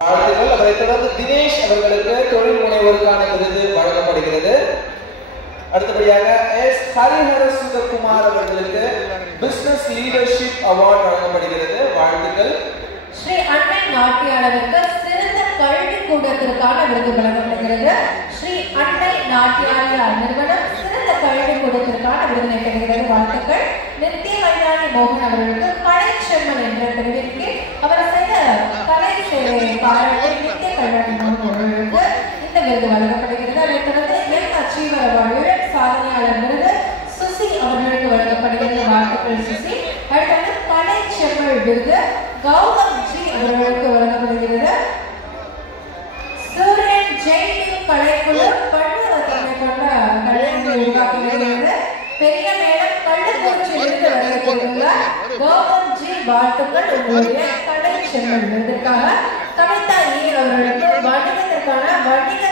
வாழ்த்துக்கள். அவரை தொடர்ந்து தினேஷ் அவர்களுக்கு தொழில் முனைவோருக்கான விருது வழங்கப்படுகிறது. அடுத்தபடியாக எஸ் ஹரிஹர சுந்தர்குமார் அவர்களுக்கு பிசினஸ் லீடர்ஷிப் அவார்டு வழங்கப்படுகிறது. வாழ்த்துக்கள். ஸ்ரீ அன்னை நாட்டியாளருக்கு சிறந்த கல்வி கூடத்திற்கான விருது வழங்கப்படுகிறது. ஸ்ரீ அன்னை நாட்டியாலய நிறுவனம் சிறந்த கல்வி கூடத்திற்கான விருதினை பெறுகிறது. வாழ்த்துக்கள். நித்திய கல்யாணி மோகன் அவர்களுக்கு கலைச்செம்மன் என்ற பிரிவிற்கு அவர் செய்த கலை சேவையை பாராட்டி நித்திய கல்யாணி மோகன் அவர்களுக்கு இந்த விருது வழங்கப்படுகிறது. அதைத் தொடர்ந்து எம் அச்சீவர் அவார்டு சாதனையாளர் விருது சுசி அவர்களுக்கு வழங்கப்படுகிறது. வாழ்த்துக்கள் சுசி. அடுத்தது கலைச்செம்மல் விருது கௌதம் ஜி அவர்களுக்கு வழங்கப்படுகிறது. சூரியன் ஜெயின் கலைக்குழு பன்முகத்தன்மை கொண்ட கலைஞர்களை உருவாக்கி வருகிறது. பெரிய மேடம் கள்ளக்குறிச்சியிலிருந்து வருகின்ற கௌதம் ஜி வாழ்த்துக்கள். உங்களுடைய கலைச்செம்மல் விருதுக்காக கவிதா ஈ அவர்களுக்கு வணிகத்திற்கான வணிக